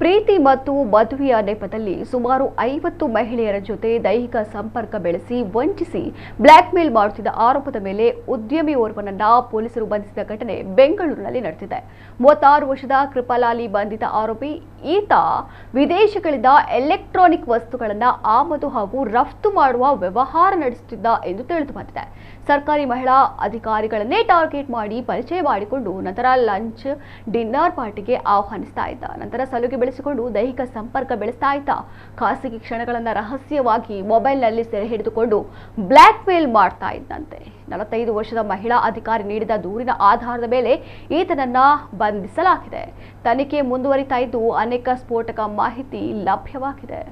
ಪ್ರೀತಿ ಮತ್ತು ಮದುವೆಯ ನೆಪದಲ್ಲಿ ಸುಮಾರು 50 ಮಹಿಳೆಯರ ಜೊತೆ ದೈಹಿಕ ಸಂಪರ್ಕ ಬೆಳೆಸಿ ವಂಚಿಸಿ ಬ್ಲಾಕ್ ಮೇಲ್ ಮಾಡುತ್ತಿದ್ದ ಆರೋಪದ ಮೇಲೆ ಉದ್ಯಮಿಯೋರ್ವನನ್ನ ಪೊಲೀಸರು ಬಂಧಿಸಿದ ಘಟನೆ ಬೆಂಗಳೂರಿನಲ್ಲಿ ನಡೆದಿದೆ. 36 ವರ್ಷದ ಕೃಪಲಾಲಿ ಬಂಧಿತ ಆರೋಪಿ. ಈತ ವಿದೇಶಗಳಿಂದ ಎಲೆಕ್ಟ್ರಾನಿಕ್ ವಸ್ತುಗಳನ್ನು ಆಮದು ಹಾಗೂ ರಫ್ತು ಮಾಡುವ ವ್ಯವಹಾರ ನಡೆಸುತ್ತಿದ್ದ ಎಂದು ತಿಳಿದು ಬಂದಿದೆ. ಸರ್ಕಾರಿ ಮಹಿಳಾ ಅಧಿಕಾರಿಗಳನ್ನೇ ಟಾರ್ಗೆಟ್ ಮಾಡಿ ಪರಿಚಯ ಮಾಡಿಕೊಂಡು ನಂತರ ಲಂಚ್ ಡಿನ್ನರ್ ಪಾರ್ಟಿಗೆ ಆಹ್ವಾನಿಸ್ತಾ ಇದ್ದ. ನಂತರ ಸಲುಗೆ ಬೆಳೆಸಿಕೊಂಡು ದೈಹಿಕ ಸಂಪರ್ಕ ಬೆಳೆಸ್ತಾ ಇದ್ದ. ಖಾಸಗಿ ಕ್ಷಣಗಳನ್ನು ರಹಸ್ಯವಾಗಿ ಮೊಬೈಲ್ನಲ್ಲಿ ಸೆರೆ ಹಿಡಿದುಕೊಂಡು ಬ್ಲಾಕ್ ಮೇಲ್ ಮಾಡ್ತಾ ಇದ್ದಂತೆ. 45 ವರ್ಷದ ಮಹಿಳಾ ಅಧಿಕಾರಿ ನೀಡಿದ ದೂರಿನ ಆಧಾರದ ಮೇಲೆ ಈತನನ್ನ ಬಂಧಿಸಲಾಗಿದೆ. ತನಿಖೆ ಮುಂದುವರಿತಾ ಇದ್ದು ಅನೇಕ ಸ್ಫೋಟಕ ಮಾಹಿತಿ ಲಭ್ಯವಾಗಿದೆ.